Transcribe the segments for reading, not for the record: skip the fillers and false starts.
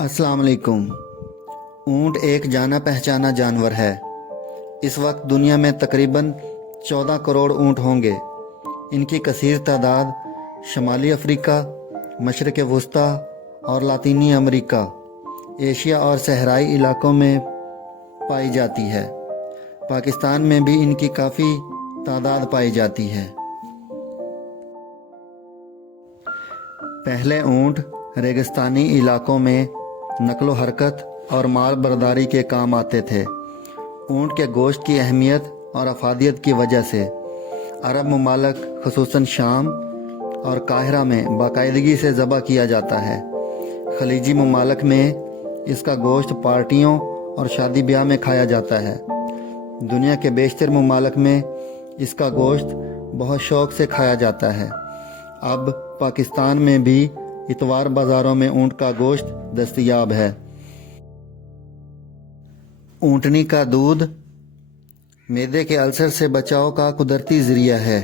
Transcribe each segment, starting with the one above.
अस्सलाम वालेकुम। ऊँट एक जाना पहचाना जानवर है। इस वक्त दुनिया में तकरीबन 14 करोड़ ऊँट होंगे। इनकी कसीर तादाद शमाली अफ्रीका, मशरक़ वस्ता और लातीनी अमेरिका, एशिया और सहराई इलाकों में पाई जाती है। पाकिस्तान में भी इनकी काफ़ी तादाद पाई जाती है। पहले ऊँट रेगिस्तानी इलाकों में नकलो हरकत और माल बर्दारी के काम आते थे। ऊँट के गोश्त की अहमियत और अफादियत की वजह से अरब ममालिक ख़ुसूसन शाम और काहिरा में बाकायदगी से ज़बह किया जाता है। खलीजी ममालिक में इसका गोश्त पार्टियों और शादी ब्याह में खाया जाता है। दुनिया के बेशतर ममालिक में इसका गोश्त बहुत शौक़ से खाया जाता है। अब पाकिस्तान में भी इतवार बाज़ारों में ऊँट का गोश्त दस्तयाब है। ऊँटनी का दूध मैदे के अल्सर से बचाव का कुदरती ज़रिया है।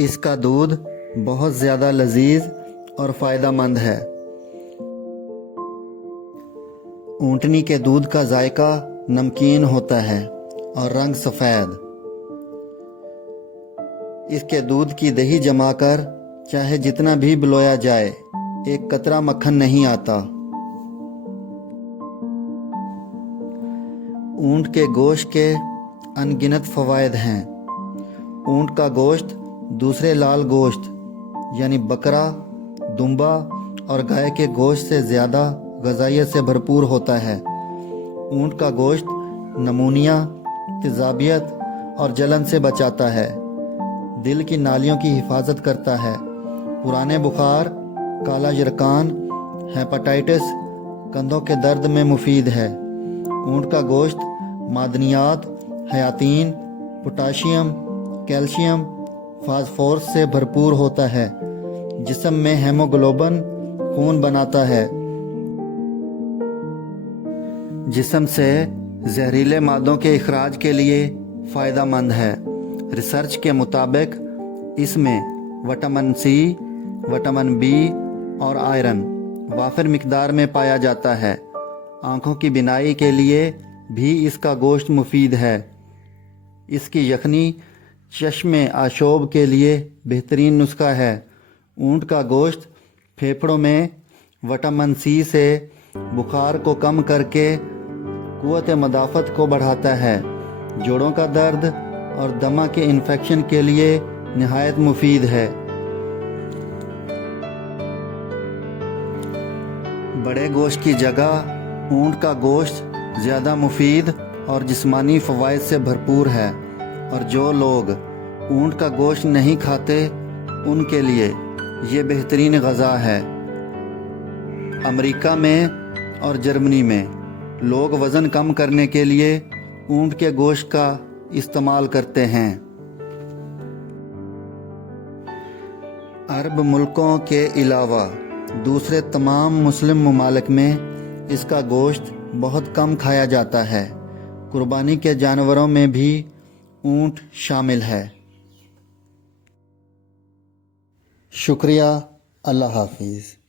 इसका दूध बहुत ज़्यादा लजीज और फ़ायदेमंद है। ऊँटनी के दूध का जायका नमकीन होता है और रंग सफ़ेद। इसके दूध की दही जमाकर चाहे जितना भी बिलोया जाए, एक कतरा मक्खन नहीं आता। ऊँट के गोश्त के अनगिनत फ़वाइद हैं। ऊँट का गोश्त दूसरे लाल गोश्त यानी बकरा, दुम्बा और गाय के गोश्त से ज़्यादा ग़ज़ाइयत से भरपूर होता है। ऊँट का गोश्त नमूनिया, तेज़ाबियत और जलन से बचाता है। दिल की नालियों की हिफाजत करता है। पुराने बुखार, काला यरकान, हेपेटाइटिस, कंधों के दर्द में मुफीद है। ऊँट का गोश्त मादनियात, हयातीन, पोटाशियम, कैल्शियम, फास्फोरस से भरपूर होता है। जिस्म में हेमोग्लोबिन खून बनाता है। जिस्म से जहरीले मादों के इखराज के लिए फ़ायदेमंद है। रिसर्च के मुताबिक इसमें विटामिन सी, विटामिन बी और आयरन वाफिर मिकदार में पाया जाता है। आँखों की बिनाई के लिए भी इसका गोश्त मुफीद है। इसकी यखनी चश्मे आशोब के लिए बेहतरीन नुस्खा है। ऊँट का गोश्त फेफड़ों में विटामिन सी से बुखार को कम करके कुव्वत मदाफ़त को बढ़ाता है। जोड़ों का दर्द और दमा के इन्फेक्शन के लिए निहायत मुफीद है। बड़े गोश्त की जगह ऊँट का गोश्त ज़्यादा मुफीद और जिस्मानी फ़वाइद से भरपूर है, और जो लोग ऊँट का गोश्त नहीं खाते उनके लिए ये बेहतरीन ग़ज़ा है। अमेरिका में और जर्मनी में लोग वज़न कम करने के लिए ऊँट के गोश्त का इस्तेमाल करते हैं। अरब मुल्कों के अलावा दूसरे तमाम मुस्लिम ममालिक में इसका गोश्त बहुत कम खाया जाता है। कुर्बानी के जानवरों में भी ऊँट शामिल है। शुक्रिया। अल्लाह हाफिज़।